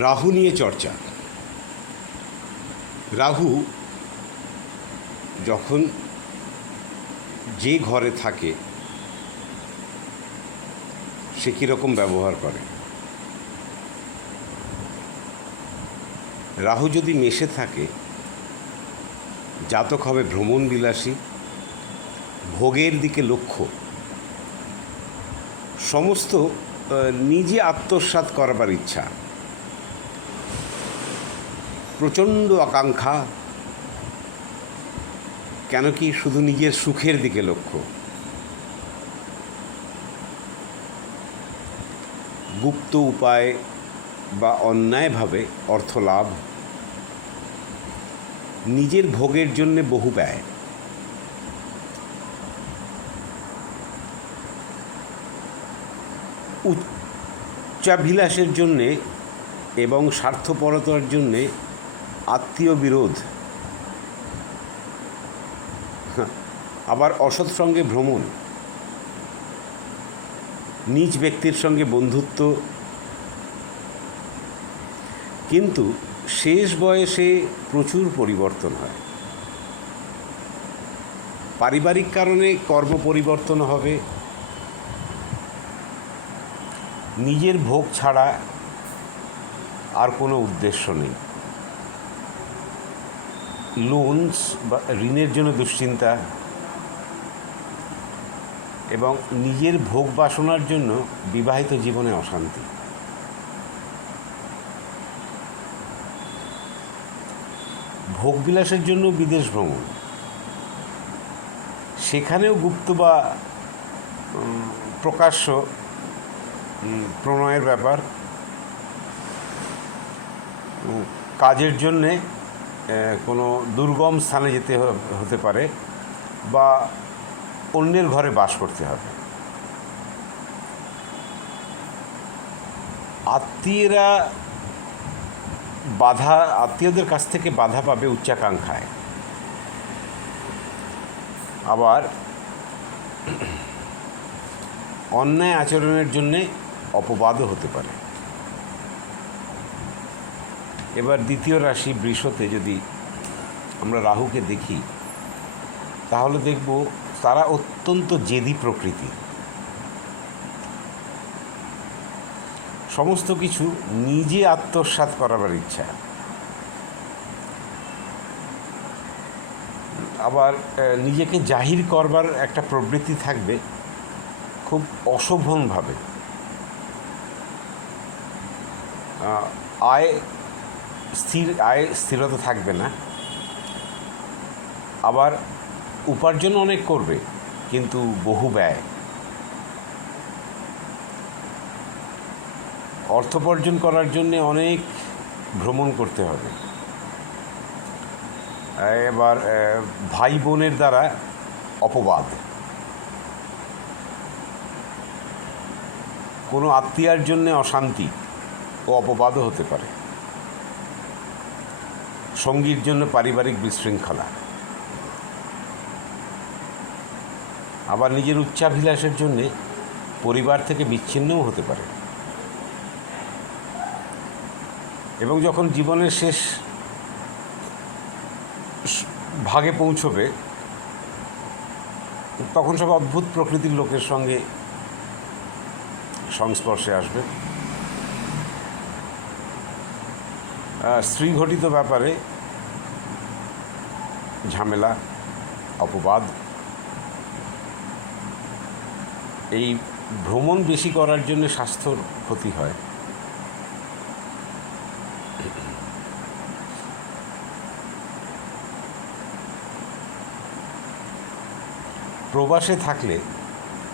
রাহু নিয়ে চর্চা। রাহু যখন যে ঘরে থাকে, সে কীরকম ব্যবহার করে? রাহু যদি মেশে থাকে, জাতক হবে ভ্রমণ বিলাসী, ভোগের দিকে লক্ষ্য। সমস্ত নিজে আত্মসাৎ করবার ইচ্ছা। প্রচণ্ড আকাঙ্ক্ষা। কেন কি শুধু নিজের সুখের দিকে লক্ষ্য। গুপ্ত উপায় বা অন্যায়ভাবে অর্থ লাভ নিজের ভোগের জন্যে বহু ব্যয়। উচ্চাভিলাষের জন্যে এবং স্বার্থপরতার জন্যে আত্মীয় বিরোধ আবার অসৎ সঙ্গে ভ্রমণ। নিজ ব্যক্তির সঙ্গে বন্ধুত্ব। কিন্তু শেষ বয়সে প্রচুর পরিবর্তন হয়। পারিবারিক কারণে কর্ম পরিবর্তন হবে। নিজের ভোগ ছাড়া আর কোনো উদ্দেশ্য নেই। লোনস বা ঋণের জন্য দুশ্চিন্তা এবং নিজের ভোগ বাসনার জন্য বিবাহিত জীবনে অশান্তি। ভোগবিলাসের জন্য বিদেশ ভ্রমণ। সেখানেও গুপ্ত বা প্রকাশ্য প্রণয়ের ব্যাপার। কাজের জন্যে কোনো দুর্গম স্থানে যেতে হতে পারে বা অন্যের ঘরে বাস করতে হবে। আত্মীয়রা বাধা, আত্মীয়দের কাছ থেকে বাধা পাবে উচ্চাকাঙ্ক্ষায়। আবার অন্যায় আচরণের জন্যে অপবাদও হতে পারে। এবার দ্বিতীয় রাশি বৃষতে যদি আমরা রাহুকে দেখি, তাহলে দেখব তারা অত্যন্ত জেদি প্রকৃতি সমস্ত কিছু নিজে আত্মসাৎ করাবার ইচ্ছা। আবার নিজেকে জাহির করবার একটা প্রবৃত্তি থাকবে খুব অশোভনভাবে। আয় স্থির আয় স্থিরতা থাকবে না। আবার উপার্জন অনেক করবে, কিন্তু বহু ব্যয়। অর্থোপার্জন করার জন্য অনেক ভ্রমণ করতে হবে। এবার ভাই বোনের দ্বারা অপবাদ। কোনো আত্মীয়ার জন্যে অশান্তি ও অপবাদও হতে পারে। সঙ্গীর জন্য পারিবারিক বিশৃঙ্খলা। আবার নিজের উচ্চাভিলাষের জন্যে পরিবার থেকে বিচ্ছিন্নও হতে পারে। এবং যখন জীবনের শেষ ভাগে পৌঁছবে, তখন সব অদ্ভুত প্রকৃতির লোকের সঙ্গে সংস্পর্শে আসবে। স্ত্রীঘটিত ব্যাপারে ঝামেলা, অপবাদ, এই ভ্রমণ বেশি করার জন্য স্বাস্থ্যর ক্ষতি হয়। প্রবাসে থাকলে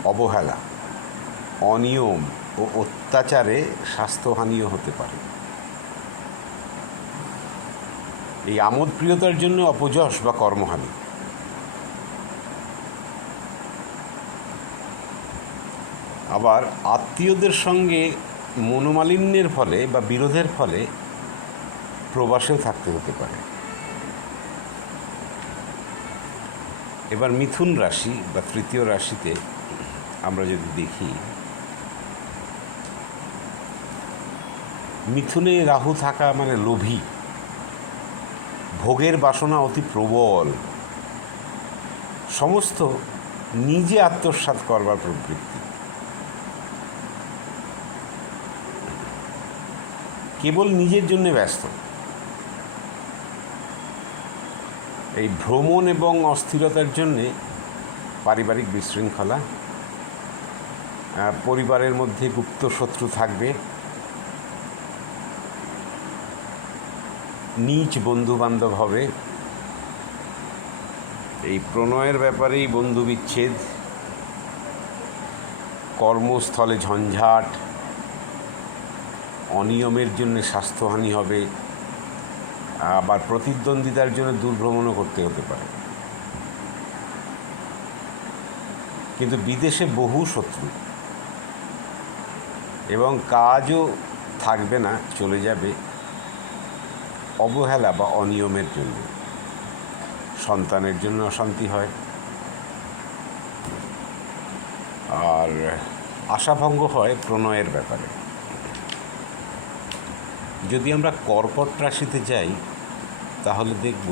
অবহেলা, অনিয়ম ও অত্যাচারে স্বাস্থ্যহানিও হতে পারে। এই আমোদপ্রিয়তার জন্য অপযশ বা কর্মহানি। আবার আত্মীয়দের সঙ্গে মনোমালিন্যের ফলে বা বিরোধের ফলে প্রবাসেও থাকতে হতে পারে। এবার মিথুন রাশি বা তৃতীয় রাশিতে আমরা যদি দেখি, মিথুনে রাহু থাকা মানে লোভী। ভোগের বাসনা অতি প্রবল। সমস্ত নিজে আত্মসাৎ করবার প্রবৃত্তি। কেবল নিজের জন্য ব্যস্ত। এই ভ্রমণ এবং অস্থিরতার জন্যে পারিবারিক বিশৃঙ্খলা পরিবারের মধ্যে গুপ্ত শত্রু থাকবে। নিজ বন্ধু বান্ধব হবে। এই প্রণয়ের ব্যাপারেই বন্ধু বিচ্ছেদ কর্মস্থলে ঝঞ্ঝাট। অনিয়মের জন্য স্বাস্থ্যহানি হবে। আবার প্রতিদ্বন্দ্বিতার জন্য দুর্ভ্রমণও করতে হতে পারে। কিন্তু বিদেশে বহু শত্রু। এবং কাজও থাকবে না, চলে যাবে। অবহেলা বা অনিয়মের জন্য। সন্তানের জন্য অশান্তি হয়। আর আশাভঙ্গ হয় প্রণয়ের ব্যাপারে। যদি আমরা কর্কট রাশিতে যাই, তাহলে দেখব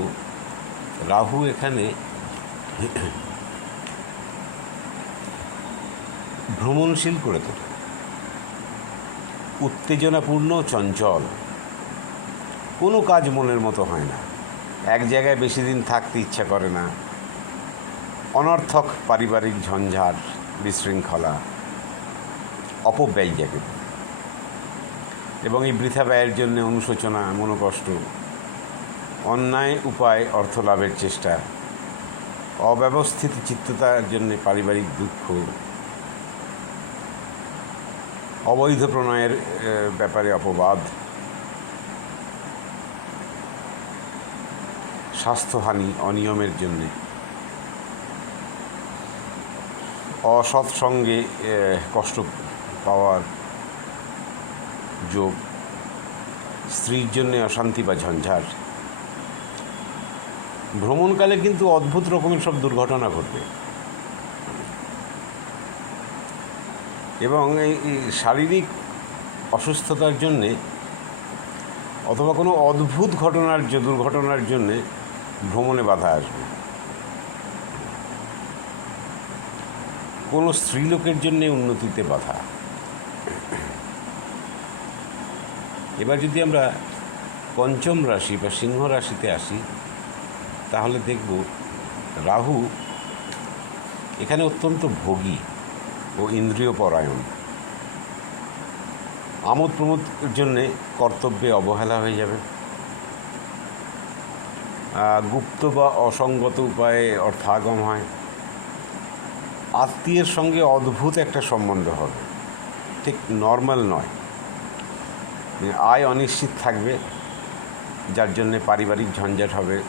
রাহু এখানে ভ্রমণশীল করে তোলে। উত্তেজনাপূর্ণ, চঞ্চল। কোনো কাজ মনের মতো হয় না। এক জায়গায় বেশি দিন থাকতে ইচ্ছা করে না। অনর্থক পারিবারিক ঝঞ্ঝাট বিশৃঙ্খলা অপব্যয় যাকে এবং এই বৃথা ব্যয়ের জন্য অনুশোচনা, মনোকষ্ট, অন্যায়, উপায়, অর্থ লাভের চেষ্টা, অব্যবস্থিত চিত্ততার জন্য পারিবারিক দুঃখ, অবৈধ প্রণয়ের ব্যাপারে অপবাদ স্বাস্থ্যহানি অনিয়মের জন্যে। অসৎসঙ্গে কষ্ট পাওয়ার যোগ, স্ত্রীর জন্য অশান্তি বা ঝঞ্ঝাট। ভ্রমণকালে কিন্তু অদ্ভুত রকমের সব দুর্ঘটনা ঘটবে। এবং এই শারীরিক অসুস্থতার জন্যে অথবা কোনো অদ্ভুত ঘটনার দুর্ঘটনার জন্যে ভ্রমণে বাধা আসবে। কোনো স্ত্রীলোকের জন্যে উন্নতিতে বাধা। এবার যদি আমরা পঞ্চম রাশি বা সিংহ রাশিতে আসি, তাহলে দেখব রাহু এখানে অত্যন্ত ভোগী ও ইন্দ্রিয় পরায়ণ আমোদ প্রমোদের জন্যে কর্তব্যে অবহেলা হয়ে যাবে। গুপ্ত বা অসঙ্গত উপায়ে অর্থাগম হয়। আত্মীয়ের সঙ্গে অদ্ভুত একটা সম্বন্ধ হবে। ঠিক নর্মাল নয়। আয় অনিশ্চিত থাকবে, যার জন্যে পারিবারিক ঝঞ্ঝাট হবে।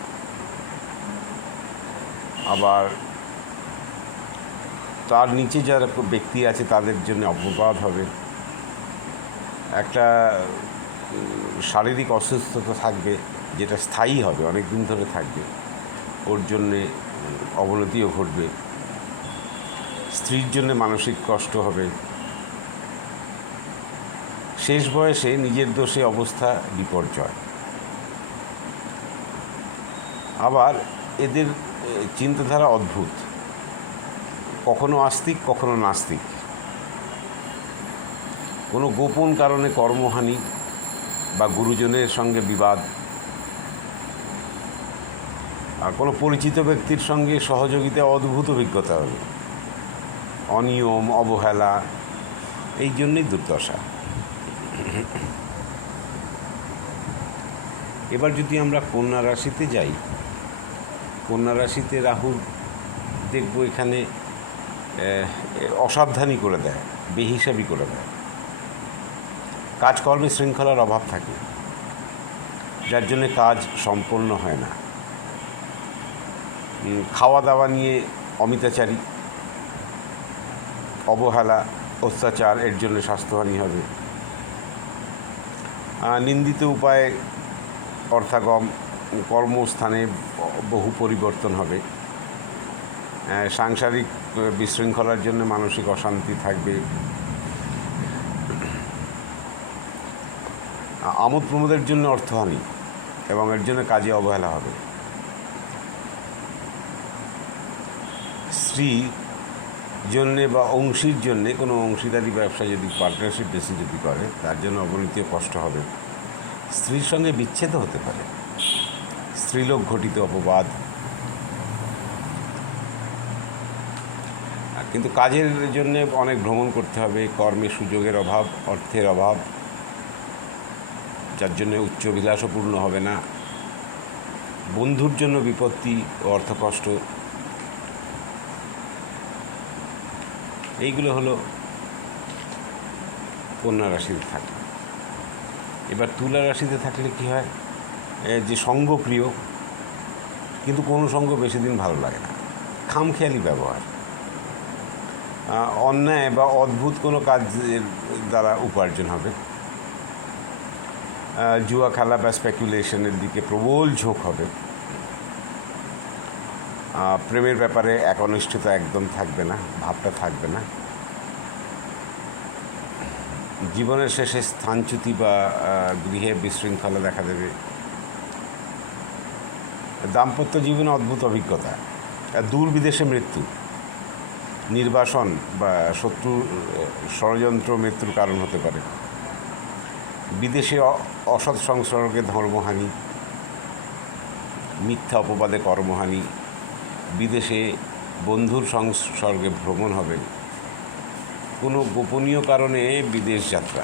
আবার তার নিচে যারা ব্যক্তি আছে, তাদের জন্য অপবাদ হবে। একটা শারীরিক অসুস্থতা থাকবে। যেটা স্থায়ী হবে, অনেক দিন ধরে থাকবে, ওর জন্যে অবনতিও ঘটবে। স্ত্রীর জন্য মানসিক কষ্ট হবে। শেষ বয়সে নিজের দোষে অবস্থা বিপর্যয়। আবার এদের চিন্তাধারা অদ্ভুত। কখনো আস্তিক, কখনো নাস্তিক। কোনো গোপন কারণে কর্মহানি বা গুরুজনের সঙ্গে বিবাদ আর কোনো পরিচিত ব্যক্তির সঙ্গে সহযোগিতা, অদ্ভুত অভিজ্ঞতা হবে। অনিয়ম, অবহেলা, এই জন্যই দুর্দশা। এবার যদি আমরা কন্যা রাশিতে যাই, কন্যা রাশিতে রাহু দেখব এখানে অসাবধানী করে দেয়, বেহিসাবি করে দেয়। কাজকর্মে শৃঙ্খলার অভাব থাকে, যার জন্য কাজ সম্পূর্ণ হয় না। খাওয়া দাওয়া নিয়ে অমিতাচারী। অবহেলা, অত্যাচার, এর জন্য স্বাস্থ্যহানি হবে। নিন্দিত উপায়ে অর্থাগম, কর্মস্থানে বহু পরিবর্তন হবে। সাংসারিক বিশৃঙ্খলার জন্য মানসিক অশান্তি থাকবে। আমোদ প্রমোদের জন্য অর্থহানি এবং এর জন্য কাজে অবহেলা হবে। স্ত্রী জন্যে বা অংশীর জন্যে কোনো অংশীদারি ব্যবসা যদি পার্টনারশিপ বেশি যদি করে, তার জন্য অবনীতি কষ্ট হবে। স্ত্রীর সঙ্গে বিচ্ছেদ হতে পারে। স্ত্রীলোক ঘটিত অপবাদ। কিন্তু কাজের জন্য অনেক ভ্রমণ করতে হবে, কর্মে সুযোগের অভাব, অর্থের অভাব। যার জন্য উচ্চ বিলাসও পূর্ণ হবে না। বন্ধুর জন্য বিপত্তি ও অর্থকষ্ট এইগুলো হলো কন্যা রাশিতে থাকলে এবার তুলা রাশিতে থাকলে কি হয়? যে যে সঙ্গপ্রিয়, কিন্তু কোনো সঙ্গ বেশি দিন ভালো লাগে না। খামখেয়ালি ব্যবহার। অন্যায় বা অদ্ভুত কোনো কাজের দ্বারা উপার্জন হবে। জুয়া খেলা বা স্পেকুলেশনের দিকে প্রবল ঝোঁক হবে। প্রেমের ব্যাপারে একনিষ্ঠতা একদম থাকবে না, ভাবটা থাকবে না। জীবনের শেষে স্থানচ্যুতি বা গৃহে বিশৃঙ্খলা দেখা দেবে। দাম্পত্য জীবনে অদ্ভুত অভিজ্ঞতা দূর বিদেশে মৃত্যু, নির্বাসন বা শত্রু ষড়যন্ত্র মৃত্যুর কারণ হতে পারে। বিদেশে অসৎ সংসর্গে ধর্মহানি, মিথ্যা অপবাদে কর্মহানি বিদেশে বন্ধুর সংসর্গে ভ্রমণ হবে। কোনো গোপনীয় কারণে বিদেশ যাত্রা।